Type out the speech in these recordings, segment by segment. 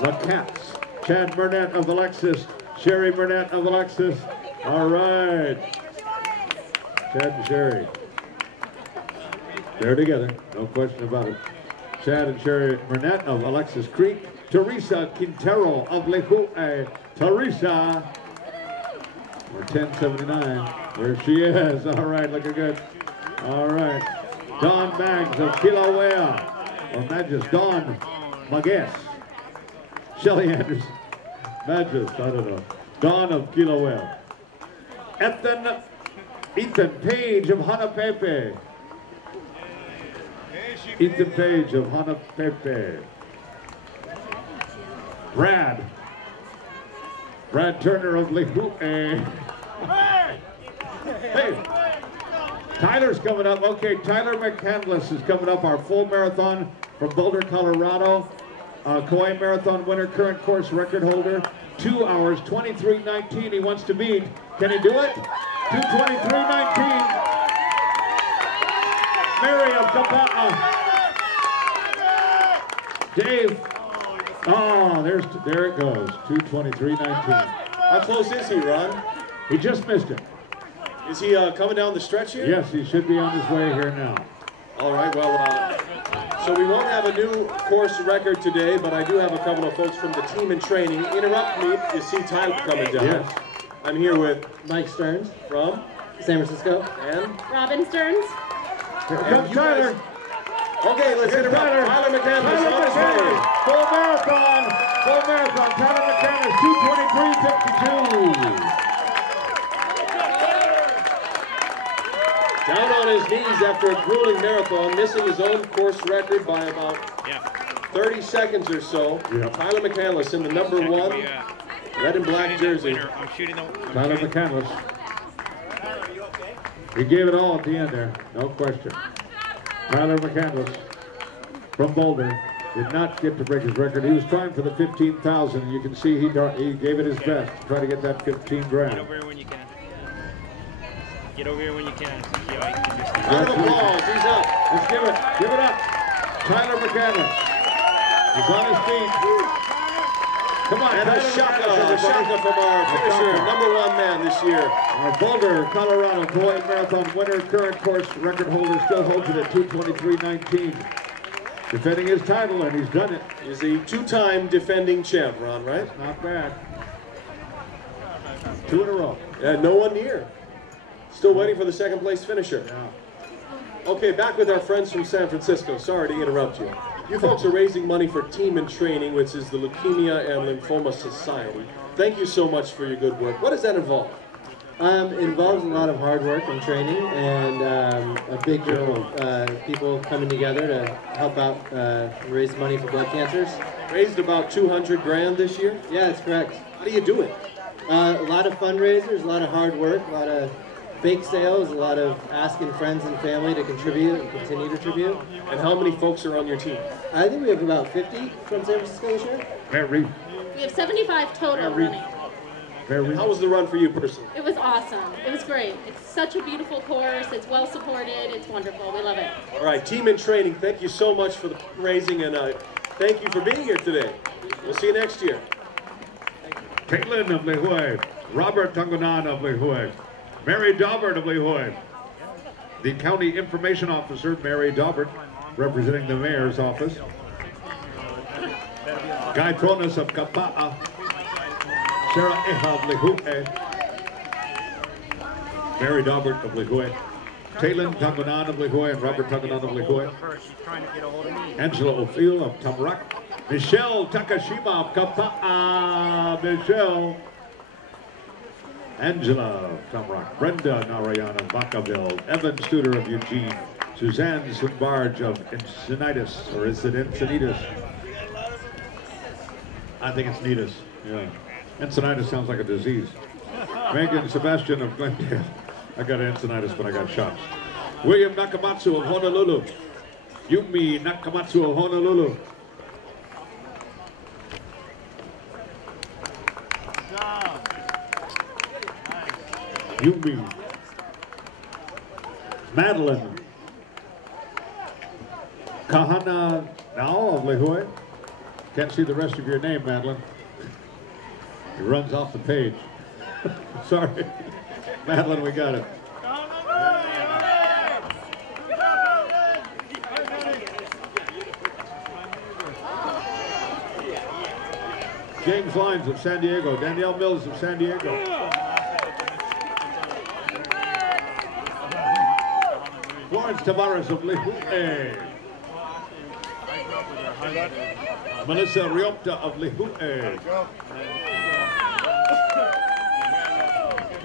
the Cats. Chad Burnett of Alexis. Sherry Burnett of Alexis. All right. Chad and Sherry. They're together, no question about it. Chad and Sherry Burnett of Alexis Creek. Teresa Quintero of Lehue. Teresa. Or 1079. There she is. All right, looking good. All right. Dawn Maggs of Kilauea. Or Magis. Dawn Magues. Shelly Anderson. Magis, I don't know. Dawn of Kilauea. Ethan Page of Hanapepe. Ethan Page of Hanapepe. Brad Turner of Lehue. Hey, Tyler's coming up. Okay, Tyler McCandless is coming up, our full marathon from Boulder, Colorado. Kauai Marathon winner, current course record holder. 2 hours, 23:19 he wants to beat. Can he do it? 2:23:19. Mary of Kapa'a. Dave. Oh, there it goes. 2:23:19. How close is he, Ron? He just missed it. Is he coming down the stretch here? Yes, he should be on his way here now. All right, well, so we won't have a new course record today, but I do have a couple of folks from the team in training. Interrupt me, you see Tyler coming down. Yes. I'm here with Mike Stearns from San Francisco and Robin Stearns. Here comes Tyler. Okay, let's interrupt. Tyler McCandless on his way. Full marathon. Tyler McCandless, 2:23:52. Down on his knees after a grueling marathon, missing his own course record by about 30 seconds or so. Yep. Tyler McCandless in the number 1 red and black jersey. Tyler McCandless. He gave it all at the end there, no question. Tyler McCandless from Boulder did not get to break his record. He was trying for the 15,000. You can see he gave it his best to try to get that 15 grand. Get over here when you can. Get over here when you can. Round of applause, he's up. Let's give it up. Tyler McCandless. He's on his feet. Come on, And Tyler a shaka McCandless, from our finisher, number 1 man this year. Our Boulder, Colorado Kauai Marathon winner, current course record holder, still holds it at 2:23:19. Defending his title, and he's done it. He's the 2-time defending champ, Ron, right? Not bad. 2 in a row. No one near. Still waiting for the second place finisher. Yeah. Okay, back with our friends from San Francisco. Sorry to interrupt you. You folks are raising money for Team in Training, which is the Leukemia and Lymphoma Society. Thank you so much for your good work. What does that involve? It involves a lot of hard work and training, and a big group of people coming together to help out raise money for blood cancers. Raised about 200 grand this year? Yeah, that's correct. How do you do it? A lot of fundraisers, a lot of hard work, a lot of bake sales, a lot of asking friends and family to contribute and continue to contribute. And how many folks are on your team? I think we have about 50 from San Francisco this year. Mary. We have 75 total running. Mary. How was the run for you personally? It was awesome. It was great. It's such a beautiful course. It's well supported. It's wonderful. We love it. All right, Team in Training, thank you so much for the raising, and thank you for being here today. We'll see you next year. Caitlin of Lehue. Robert Tangunan of Lehue. Mary Daubert of Lehue. The County Information Officer, Mary Daubert, representing the Mayor's Office. Guy Pronas of Kapa'a. Sarah Eha of Lehue. Mary Daubert of Lehue. Taylin Tangunan of Lehue and Robert Tangunan of Lehue. Angela O'Feel of Tamarack. Michelle Takashima of Kapa'a. Michelle. Angela of Tamarack. Brenda Narayan of Vacaville. Evan Studer of Eugene. Suzanne Simbarge of Encinitas, or is it Encinitas? I think it's Nitas. Yeah. Encinitas sounds like a disease. Megan Sebastian of Glendale. I got Encinitas, but I got shots. William Nakamatsu of Honolulu. Yumi Nakamatsu of Honolulu. Yumi. Madeline. Kahana now of Lehue. Can't see the rest of your name, Madeline. It runs off the page. Sorry. Madeline, we got it. James Lyons of San Diego. Danielle Mills of San Diego. Florence Tavares of Lihue. Melissa Riopta of Lihue.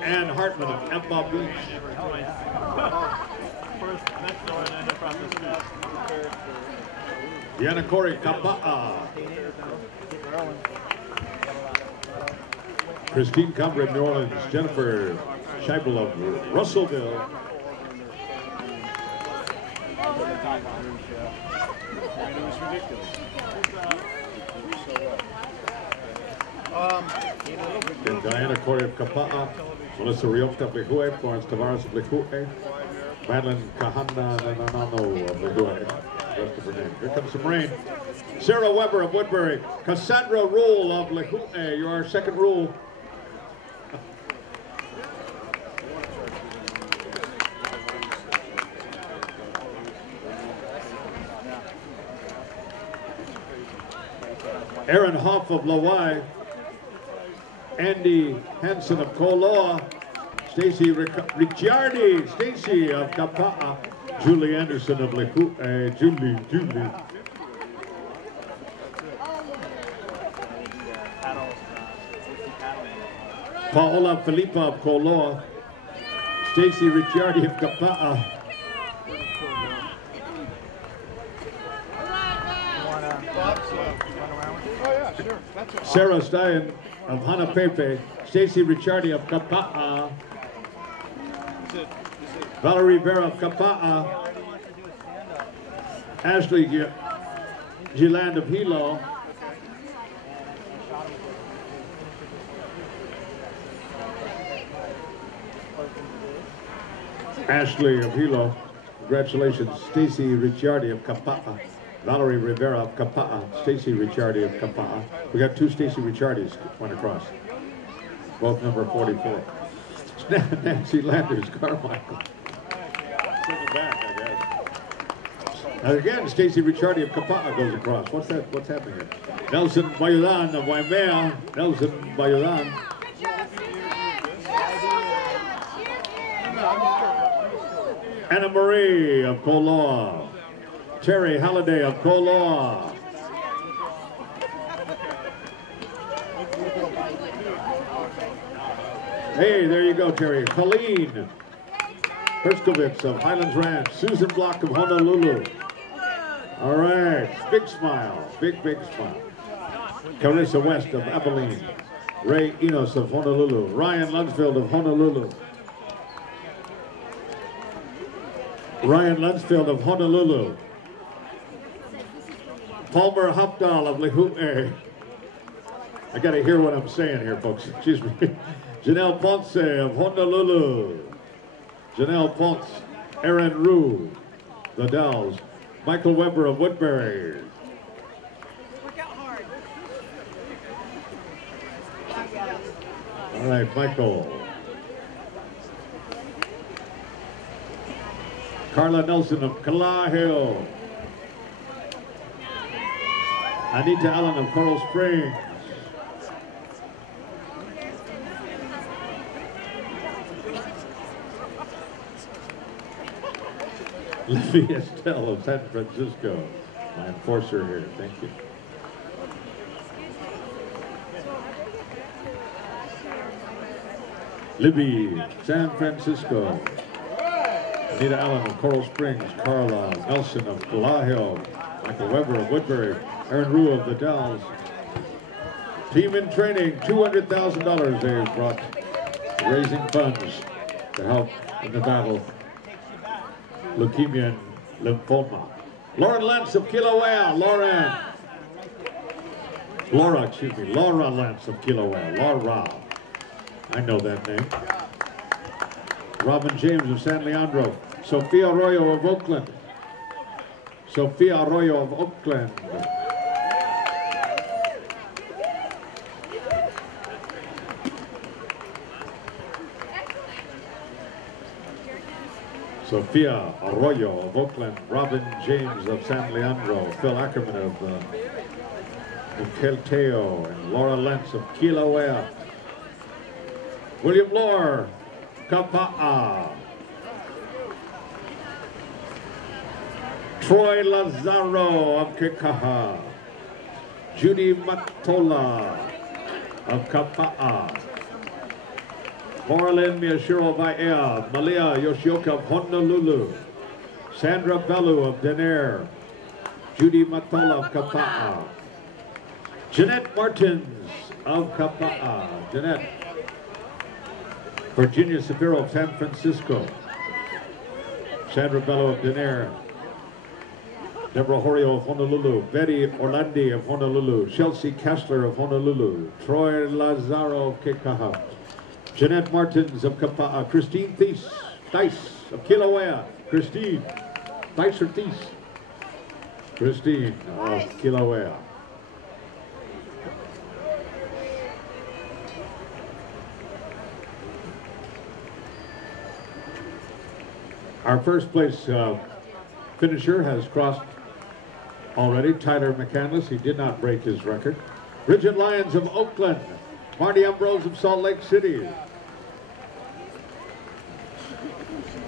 Ann Hartman of Emma Beach. Yanakori Kapa'a. Christine Cumbra of New Orleans. Jennifer Scheibel of Russellville. And Diana Corey of Kapa'a, Melissa Riopta of Lihue, Florence Tavares of Lihue, Madeline Kahana Nanano of Lihue. Rest of her name. Here comes some rain. Sarah Weber of Woodbury, Cassandra Rule of Lihue. You're our second rule. Aaron Hoff of Lawai, Andy Hansen of Koloa, Stacy Ricciardi, Stacy of Kapa'a, Julie Anderson of Lihue, Julie. Paola Filipa of Koloa, Stacy Ricciardi of Kapa'a, Sarah Stein of Hanapepe, Stacy Ricciardi of Kapa'a, Valerie Vera of Kapa'a, Ashley Giland of Hilo, Ashley of Hilo, congratulations, Stacy Ricciardi of Kapa'a. Valerie Rivera of Kapa'a, Stacy Ricciardi of Kapa'a. We got two Stacy Ricciardis went across, both number 44. Nancy Landers, Carmichael. Send it back, I guess. And again, Stacy Ricciardi of Kapa'a goes across. What's that? What's happening here? Nelson Bayudan of Waimea. Nelson Bayudan. Anna Marie of Koloa. Terry Halliday of Koloa. Hey, there you go, Terry. Colleen Herskovitz of Highlands Ranch. Susan Block of Honolulu. All right, big smile, big smile. Carissa West of Abilene. Ray Enos of Honolulu. Ryan Lunsfield of Honolulu. Ryan Lunsfield of Honolulu. Palmer Hopdahl of Lihue. I gotta hear what I'm saying here, folks. Excuse me. Janelle Ponce of Honolulu. Janelle Ponce. Aaron Rue. The Dells. Michael Weber of Woodbury. Work out hard. All right, Michael. Carla Nelson of Kalaheo. Anita Allen of Coral Springs. Livy Estelle of San Francisco. My enforcer here, thank you. Libby, San Francisco. Anita Allen of Coral Springs. Carla Nelson of Kalaheo. Michael Weber of Woodbury. Aaron Rue of the Dells. Team in training, $200,000 they have brought, raising funds to help in the battle, leukemia and lymphoma. Lauren Lentz of Kilauea. Laura Lentz of Kilauea. Laura. I know that name. Robin James of San Leandro. Sophia Arroyo of Oakland. Sophia Arroyo of Oakland, Robin James of San Leandro, Phil Ackerman of Mukilteo, and Laura Lentz of Kilauea. William Lohr, Kapa'a. Troy Lazaro of Kekaha. Judy Matola of Kapa'a. Marilyn Miyashiro Vaea, Malia Yoshioka of Honolulu. Sandra Bellu of Denair. Judy Matola of Kapa'a. Jeanette Martins of Kapa'a. Jeanette. Virginia Severo of San Francisco. Sandra Bello of Denair. Deborah Horio of Honolulu. Betty Orlandi of Honolulu. Chelsea Kessler of Honolulu. Troy Lazaro of Kekaha. Jeanette Martins of Kapa'a. Christine Thies of Kilauea. Christine. Thies or Thies? Christine of Kilauea. Our first place finisher has crossed already, Tyler McCandless. He did not break his record. Bridget Lyons of Oakland. Marty Ambrose of Salt Lake City.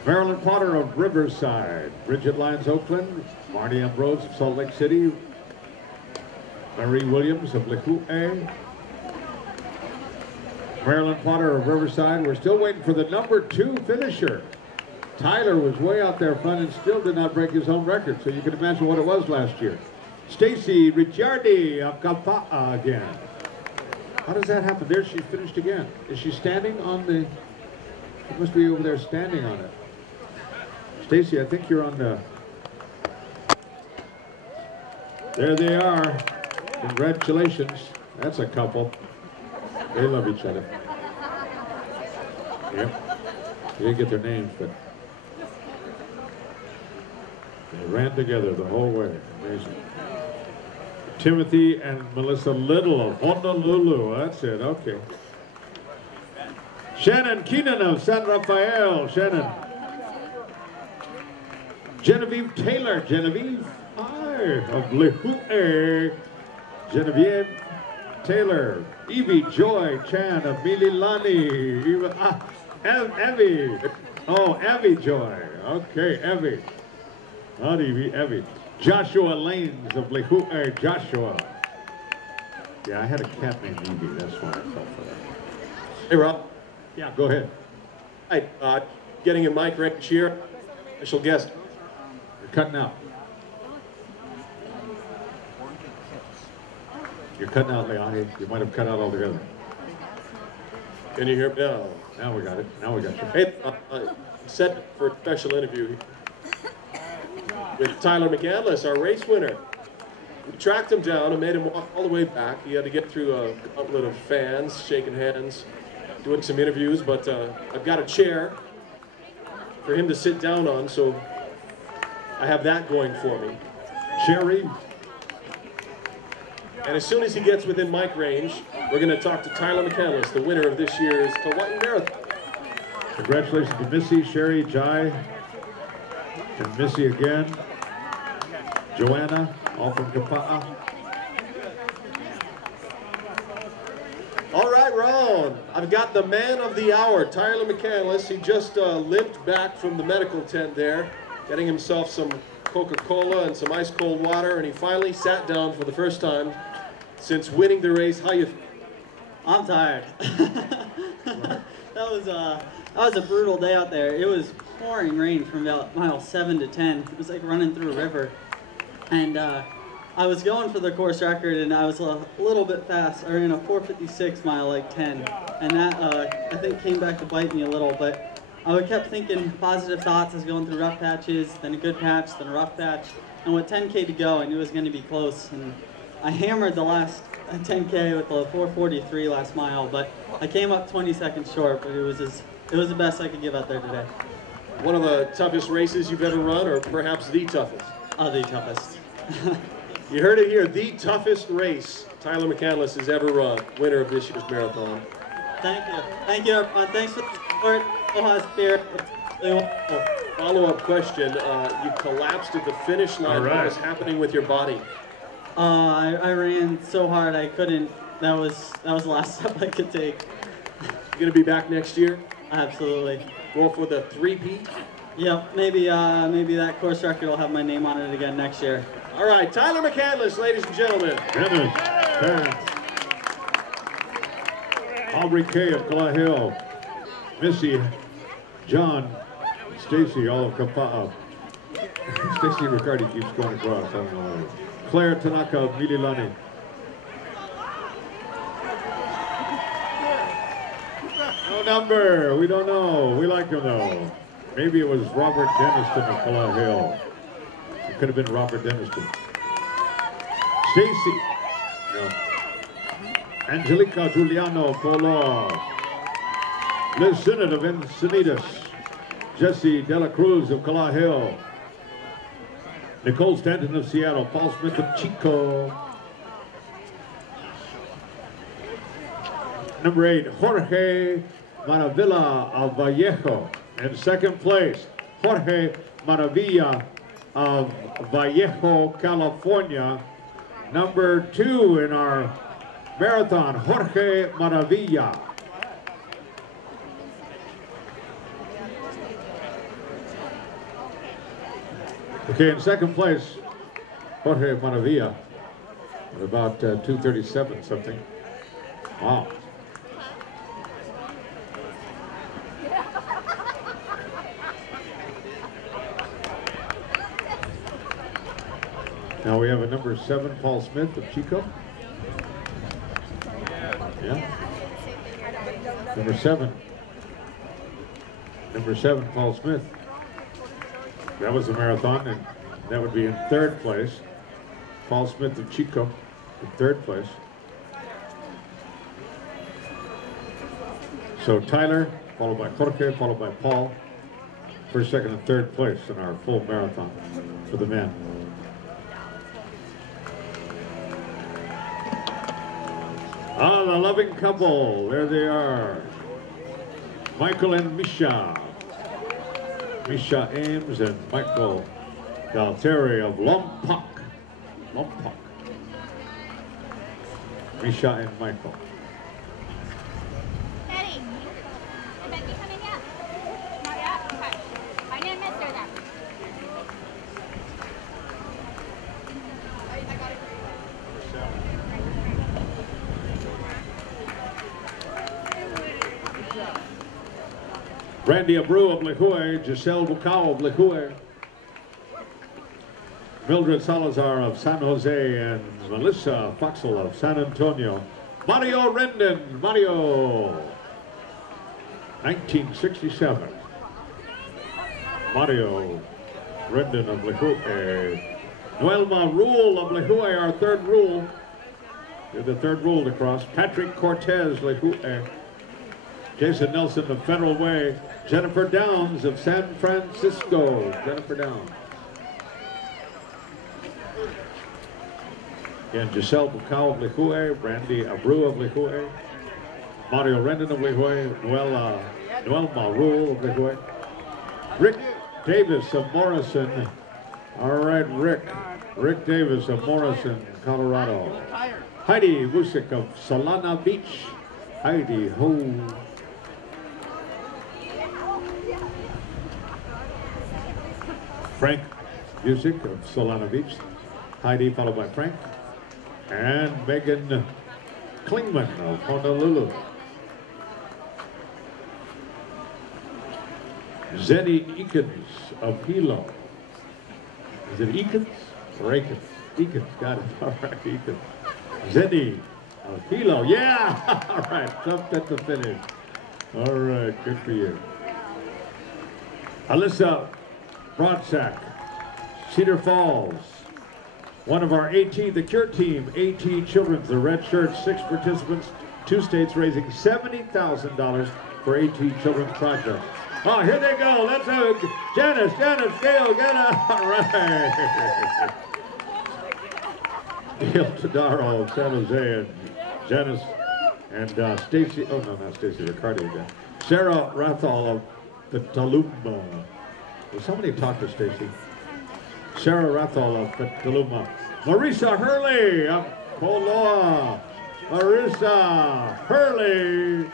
Marilyn Potter of Riverside. Bridget Lyons, Oakland. Marty Ambrose of Salt Lake City. Marie Williams of Lihue. Marilyn Potter of Riverside. We're still waiting for the #2 finisher. Tyler was way out there front and still did not break his own record, so you can imagine what it was last year. Stacy Ricciardi of Kapa'a again. How does that happen? There she finished again. Is she standing on the... She must be over there standing on it. Stacy, I think you're on the... There they are. Congratulations. That's a couple. They love each other. Yep. They didn't get their names, but... They ran together the whole way. Amazing. Timothy and Melissa Little of Honolulu. That's it. Okay. Shannon Keenan of San Rafael. Shannon. Genevieve Taylor. Genevieve. Hi. Of Lihue. Genevieve Taylor. Evie Joy Chan of Mililani. Evie. Oh, Evie Joy. Okay, Evie. Not Evie, Evie. Joshua Lanes of Lihue. Joshua. Yeah, I had a cat named Evie. That's why I fell for that. Hey, Rob. Yeah, go ahead. Hi, getting in mic range here. Special guest. You're cutting out. You're cutting out, Leon. You might have cut out altogether. Can you hear me now? Now we got it. Now we got you. Hey, set for a special interview with Tyler McCandless, our race winner. We tracked him down and made him walk all the way back. He had to get through a gauntlet of fans, shaking hands, doing some interviews, but I've got a chair for him to sit down on, so I have that going for me. Sherry. And as soon as he gets within mic range, we're going to talk to Tyler McCandless, the winner of this year's Kauai Marathon. Congratulations to Missy, Sherry, Jai, and Missy again. Joanna, all from Kapa'a. All right, Ron. I've got the man of the hour, Tyler McCandless. He just limped back from the medical tent there, getting himself some Coca-Cola and some ice cold water, and he finally sat down for the first time since winning the race. How you? I'm tired. That was a brutal day out there. It was pouring rain from about mile 7 to 10. It was like running through a river, and I was going for the course record, and I was a little bit fast. I ran a 4:56 mile like 10, and that I think came back to bite me a little. But I kept thinking positive thoughts. I was going through rough patches, then a good patch, then a rough patch, and with 10K to go, I knew it was going to be close. And I hammered the last 10K with a 4:43 last mile, but I came up 20 seconds short. But it was the best I could give out there today. One of the toughest races you've ever run, or perhaps the toughest? Oh, the toughest. You heard it here, the toughest race Tyler McCandless has ever run, winner of this year's marathon. Thank you. Thank you, everyone. Thanks for the support. Aloha Spirit. It's really wonderful. follow-up question. You collapsed at the finish line. All right. What was happening with your body? I ran so hard I couldn't. That was the last step I could take. You gonna be back next year? Absolutely. Go for the 3-peat? Yep. Maybe that course record will have my name on it again next year. All right, Tyler McCandless, ladies and gentlemen. Dennis, Terrence, Aubrey Kay of Kauai Hill, Missy, John, Stacy, all of Kapaa. Stacy Riccardi keeps going across. I don't know why. Claire Tanaka of Mililani. No number. We don't know. We like him though. Maybe it was Robert Denniston of Kauai Hill. It could have been Robert Denniston. Stacy. No. Angelica Giuliano Polo. Liz Sinnott of Encinitas. Jesse Dela Cruz of Kauai Hill. Nicole Stanton of Seattle. Paul Smith of Chico. Number 8, Jorge Maravilla of Vallejo. In second place, Jorge Maravilla of Vallejo, California. Number 2 in our marathon, Jorge Maravilla. Okay, in second place, Jorge Maravilla at about 2:37 something. Wow. Now we have a number 7, Paul Smith of Chico. Yeah. Number 7. Number 7, Paul Smith. That was a marathon, and that would be in third place. Paul Smith of Chico in third place. So Tyler, followed by Jorge, followed by Paul. First, second, and third place in our full marathon for the men. Ah, the loving couple, there they are. Michael and Misha. Misha Ames and Michael Galtieri of Lompoc. Lompoc. Misha and Michael. Eddie, is Becky coming yet? Not yet? Okay. I need to miss her then. I got it for you. Randy Abreu of Lihue, Giselle Bucao of Lihue, Mildred Salazar of San Jose, and Melissa Foxel of San Antonio. Mario Rendon, Mario, 1967. Mario Rendon of Lihue. Noelma Rule of Lihue, our third rule. You're the third rule to cross. Patrick Cortez, Lihue. Jason Nelson of Federal Way. Jennifer Downs of San Francisco. Jennifer Downs. Again, Giselle Bucao of Lihue, Randy Abreu of Lihue, Mario Rendon of Lihue, Noelma Rule of Lihue, Rick Davis of Morrison. All right, Rick Davis of Morrison, Colorado. Heidi Wusick of Solana Beach. Heidi Ho. Frank Busick of Solana Beach. Heidi followed by Frank. And Megan Klingman of Honolulu. Zenny Eakins of Hilo. Is it Eakins or Eakins? Eakins, got it. All right, Eakins. Zenny of Hilo, yeah! All right, jumped at the finish. All right, good for you. Alyssa Broadsack, Cedar Falls. One of our AT, the Cure Team, AT Children's, the red shirt, 6 participants, 2 states, raising $70,000 for AT Children's Project. Oh, here they go. Let's have Janice, Gail, get up. All right. Gail Tadaro of San Jose, and Janice, and Stacy, oh no, not Stacy, Riccardi again. Sarah Rathal of the Talumba. Will somebody talk to Stacy? Sarah Rathol of Petaluma. Marisa Hurley of Koloa. Marisa Hurley.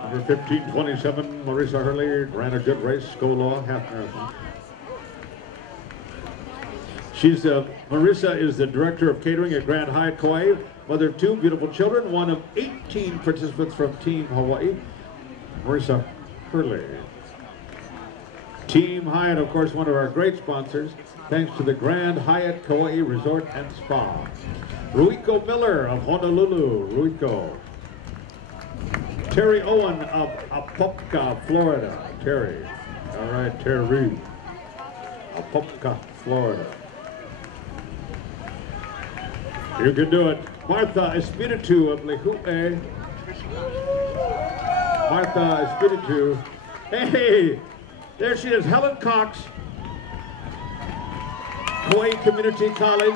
Number 1527, Marisa Hurley ran a good race, Koloa half marathon. Marisa is the director of catering at Grand Hyatt Kauai, mother of 2 beautiful children, one of 18 participants from Team Hawaii. Marisa Hurley. Team Hyatt, of course, one of our great sponsors, thanks to the Grand Hyatt Kauai Resort and Spa. Ruiko Miller of Honolulu, Ruiko. Terry Owen of Apopka, Florida. Terry. All right, Terry. Apopka, Florida. You can do it. Martha Espiritu of Lehue. Martha Espiritu. Hey, there she is, Helen Cox. Kauai Community College.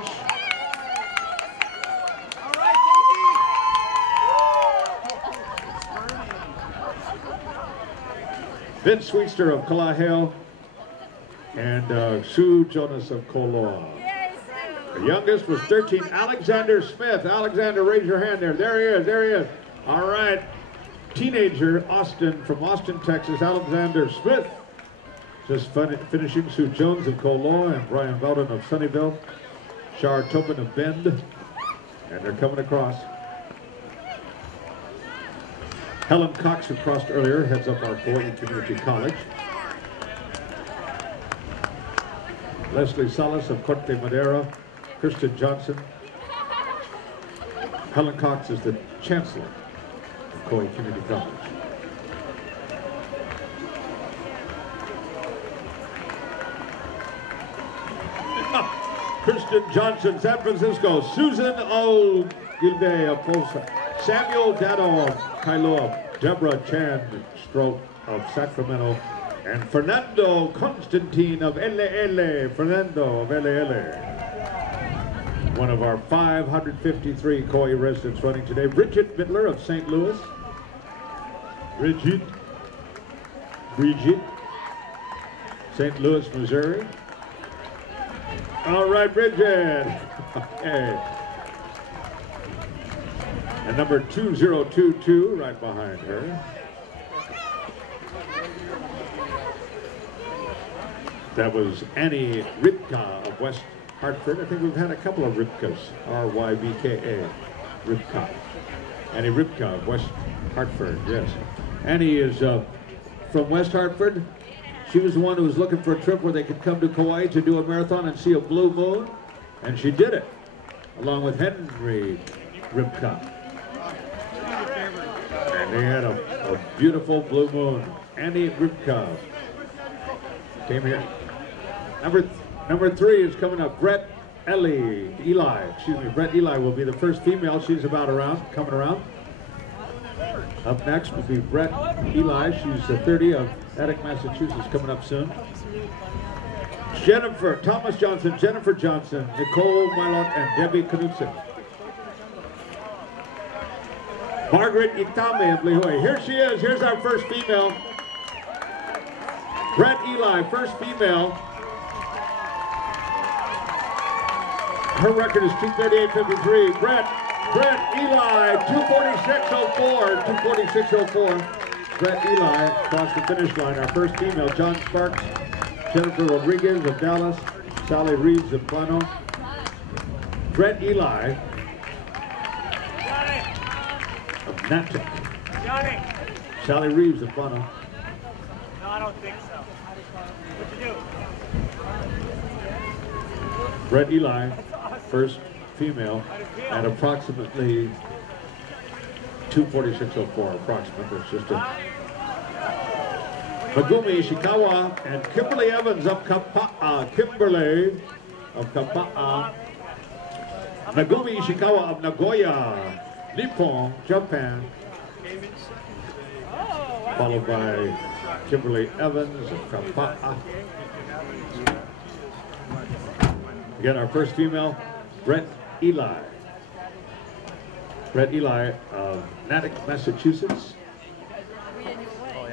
Vince Sweetster of Kalaheo. And Sue Jonas of Koloa. The youngest was 13, Alexander Smith. Alexander, raise your hand there. There he is, there he is. All right. Teenager, Austin, from Austin, Texas, Alexander Smith. Just finishing Sue Jones of Koloa and Brian Belden of Sunnyvale. Shar Topin of Bend. And they're coming across. Helen Cox, who crossed earlier, heads up our Kauai Community College. Leslie Salas of Corte Madera. Kristen Johnson. Helen Cox is the chancellor of Kauai Community College. Kristen Johnson, San Francisco. Susan O'Gilday of Posa. Samuel Dado of Kailua. Deborah Chan Stroke of Sacramento. And Fernando Constantine of LL. Fernando of LL. One of our 553 Kauai residents running today. Bridget Bittler of St. Louis. Bridget. St. Louis, Missouri. All right, Bridget. Okay. And number 2022 right behind her. That was Annie Ripka of West Hartford. I think we've had a couple of Ripkas. R-Y-B-K-A. Ripka. Annie Ripka of West Hartford, yes. Annie is from West Hartford. She was the one who was looking for a trip where they could come to Kauai to do a marathon and see a blue moon. And she did it, along with Henry Ripka. And they had a beautiful blue moon. Annie Ripka came here. Number 3 is coming up. Brett Eli will be the first female. She's coming around. Up next will be Brett Eli. She's 30 of Attic, Massachusetts, coming up soon. Thomas Johnson, Jennifer Johnson, Nicole Milot, and Debbie Knudsen. Margaret Itame of Lehue. Here she is. Here's our first female. Brett Eli, first female. Her record is 2:38.53. Brett Eli, 2:46.04. 2:46.04. Brett Eli across the finish line. Our first female, John Sparks, Jennifer Rodriguez of Dallas, Sally Reeves of Plano. Brett Eli of Natick. Sally Reeves of Plano. No, I don't think so. What'd you do? Brett Eli, first female, at approximately 2:46.04, approximately. It's just a Megumi Ishikawa and Kimberly Evans of Kapa'a. Kimberly of Kapa'a. Megumi Ishikawa of Nagoya, Nippon, Japan. Followed by Kimberly Evans of Kapa'a. Again, our first female, Brett Eli. Brett Eli of Natick, Massachusetts.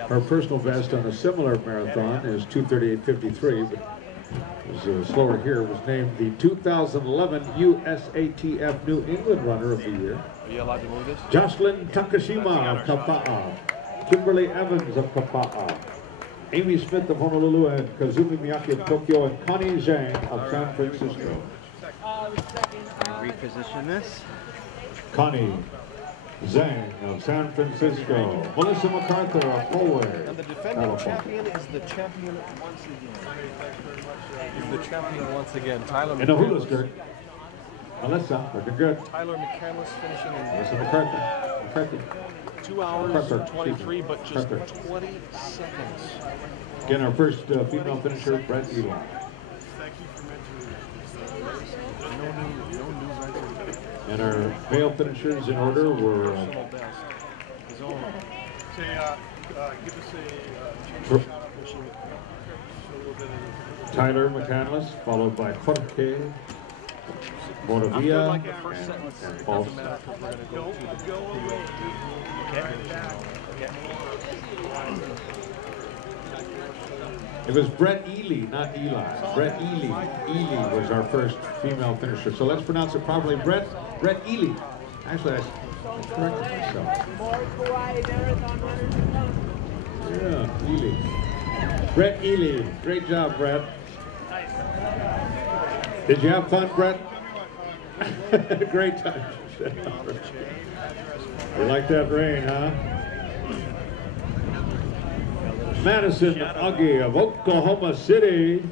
Her personal best on a similar marathon is 2:38:53, but was slower here. Was named the 2011 USATF New England Runner of the Year. Are you allowed to move this? Jocelyn Takashima of Kapa'a, Kimberly Evans of Kapa'a, Amy Smith of Honolulu, and Kazumi Miyake of Tokyo, and Connie Zhang of San Francisco. Reposition this. Connie Zhang of San Francisco. Melissa MacArthur of Kauai. And the defending champion is the champion once again. Is the champion once again. Tyler In a hula McCandless. skirt. Melissa, looking good. Tyler McCandless finishing in Melissa MacArthur. 2 hours MacArthur, 23, but just MacArthur. 20 seconds. Again, our first female finisher, Brett Eli. And our male finishers in order were Tyler McCandless, followed by Jorge Moravia and False. It was Brett Ely, not Eli. Brett Ely. Ely was our first female finisher. So let's pronounce it properly. Brett Ely. Actually, I corrected myself. Yeah, Ely. Brett Ely. Great job, Brett. Did you have fun, Brett? Great time. You like that rain, huh? Madison Augie of Oklahoma City.